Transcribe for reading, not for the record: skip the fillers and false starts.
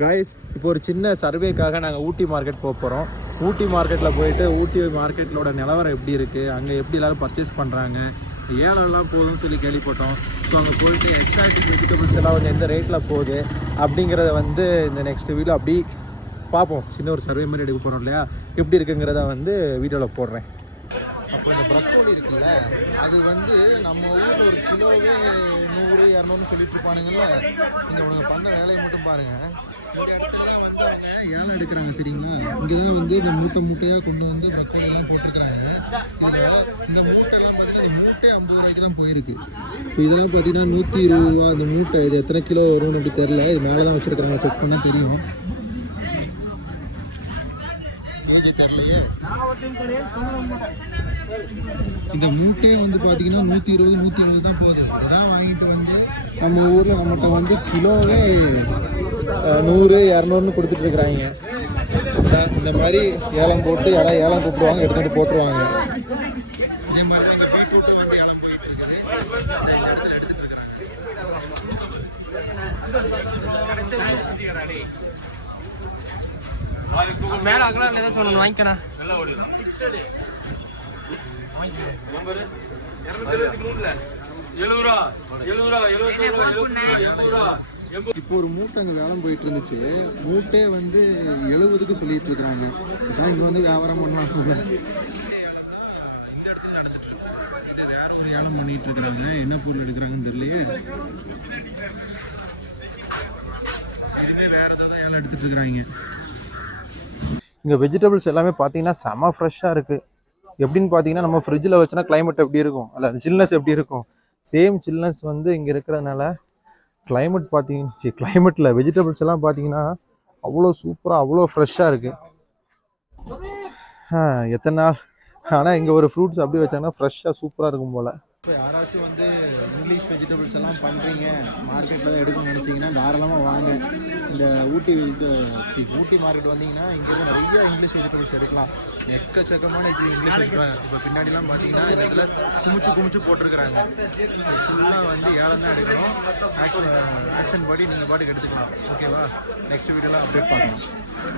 Guys, இப்போ ஒரு சின்ன சர்வேக்காக நாங்கள் ஊட்டி மார்க்கெட் போகிறோம். ஊட்டி மார்க்கெட்டில் போயிட்டு ஊட்டி மார்க்கெட்டோட நிலவரம் எப்படி இருக்குது, அங்கே எப்படி எல்லோரும் பர்ச்சேஸ் பண்ணுறாங்க, ஏலம்லாம் போகுதுன்னு சொல்லி கேள்விப்பட்டோம். ஸோ அங்கே போயிட்டு எக்ஸாக்ட் வெஜிடபிள்ஸ் எல்லாம் வந்து எந்த ரேட்டில் போகுது அப்படிங்கிறத வந்து இந்த நெக்ஸ்ட் வீடியோ அப்படி பார்ப்போம். சின்ன ஒரு சர்வே மாதிரி எடுக்க போகிறோம் இல்லையா, எப்படி இருக்குங்கிறத வந்து வீடியோவில் போடுறேன். அப்போ இந்த ப்ரக்கோலி இருக்குல்ல, அது வந்து நம்ம ஊரில் ஒரு கிலோவே 100-200 சொல்லிட்டு இருப்பானுங்கள. இங்கே உனக்கு பண்ண வேலையை மட்டும் பாருங்கள். இந்த இடத்துல தான் வந்து அவங்க ஏலம் எடுக்கிறாங்க, சரிங்களா? இங்கே தான் வந்து இந்த மூட்டையாக கொண்டு வந்து ப்ரக்கோலிலாம் போட்டிருக்கிறாங்க. இந்த மூட்டைலாம் பார்த்தீங்கன்னா இந்த மூட்டை 50 ரூபாய்க்கு தான் போயிருக்கு. இப்போ இதெல்லாம் பார்த்தீங்கன்னா 120 ரூபா இந்த மூட்டை. இது எத்தனை கிலோ வரும்னு அப்படி தெரில, இது மேலே தான் வச்சுருக்காங்க, செக் பண்ணால் தெரியும். ஏஜ் தெரிலையே. இந்த மூட்டையே வந்து பார்த்தீங்கன்னா 120-170 தான் போகுது. அதான் வாங்கிட்டு வந்து நம்ம ஊரில் நம்மகிட்ட வந்து கிலோவே 100-200 கொடுத்துட்ருக்குறாங்க. இந்த மாதிரி ஏலம் போட்டு யாராவது ஏலம் கூப்பிடுவாங்க, எடுத்துகிட்டு போட்டுருவாங்க. இதே மாதிரி தான் இங்கே பீட்ரூட் வந்து ஏலம் போயிட்டு இருக்குது. மேல அகலாம் ஏதாவது சொல்லணும், வாங்கிக்கணும். இப்போ ஒரு மூட்டை அங்கே வேலை போயிட்டு இருந்துச்சு. மூட்டே வந்து 70க்கு சொல்லிட்டு இருக்காங்க. இங்கே வந்து வியாபாரம் பண்ணலாம். இந்த இடத்துல நடந்துட்டு இருக்கு. வேற ஒரு ஏலம் பண்ணிட்டு இருக்கிறாங்க. என்ன பொருள் எடுக்கிறாங்கன்னு தெரியலையே. இதுவே வேற ஏதாவது ஏலம் எடுத்துட்டு இருக்கிறாங்க. இங்கே வெஜிடபிள்ஸ் எல்லாமே பார்த்தீங்கன்னா செம ஃப்ரெஷ்ஷாக இருக்குது. எப்படின்னு பார்த்தீங்கன்னா நம்ம ஃப்ரிட்ஜில் வச்சுனா கிளைமேட் எப்படி இருக்கும், அல்ல அது சில்னஸ் எப்படி இருக்கும், சேம் சில்னஸ் வந்து இங்கே இருக்கிறதுனால கிளைமேட் பார்த்தீங்கன்னா கிளைமேட்டில் வெஜிடபிள்ஸ் எல்லாம் பார்த்தீங்கன்னா அவ்வளோ சூப்பராக அவ்வளோ ஃப்ரெஷ்ஷாக இருக்குது. எத்தனை நாள் ஆனால் இங்கே ஒரு ஃப்ரூட்ஸ் அப்படி வச்சாங்கன்னா ஃப்ரெஷ்ஷாக சூப்பராக இருக்கும் போல். இப்போ யாராச்சும் வந்து இங்கிலீஷ் வெஜிடபிள்ஸ் எல்லாம் பண்ணுறீங்க, மார்க்கெட்டில் தான் எடுக்கணும்னு நினச்சிங்கன்னா தாராளமாக வாங்க. இந்த ஊட்டி மார்க்கெட் வந்தீங்கன்னா இங்கே நிறைய இங்கிலீஷ் வெஜிடபிள்ஸ் எடுக்கலாம். எக்கச்சக்கமான இங்கிலீஷ் வெஜிடபிள். இப்போ பின்னாடிலாம் பார்த்தீங்கன்னா இந்த இடத்துல குமிச்சு போட்டிருக்கிறாங்க. ஃபுல்லாக வந்து ஏலம் தான் எடுக்கணும். ஆக்ஷன் படி நீங்கள் பாட்டுக்கு எடுத்துக்கலாம். ஓகேவா? நெக்ஸ்ட் வீடியோவில் அப்டேட் பண்ணலாம்.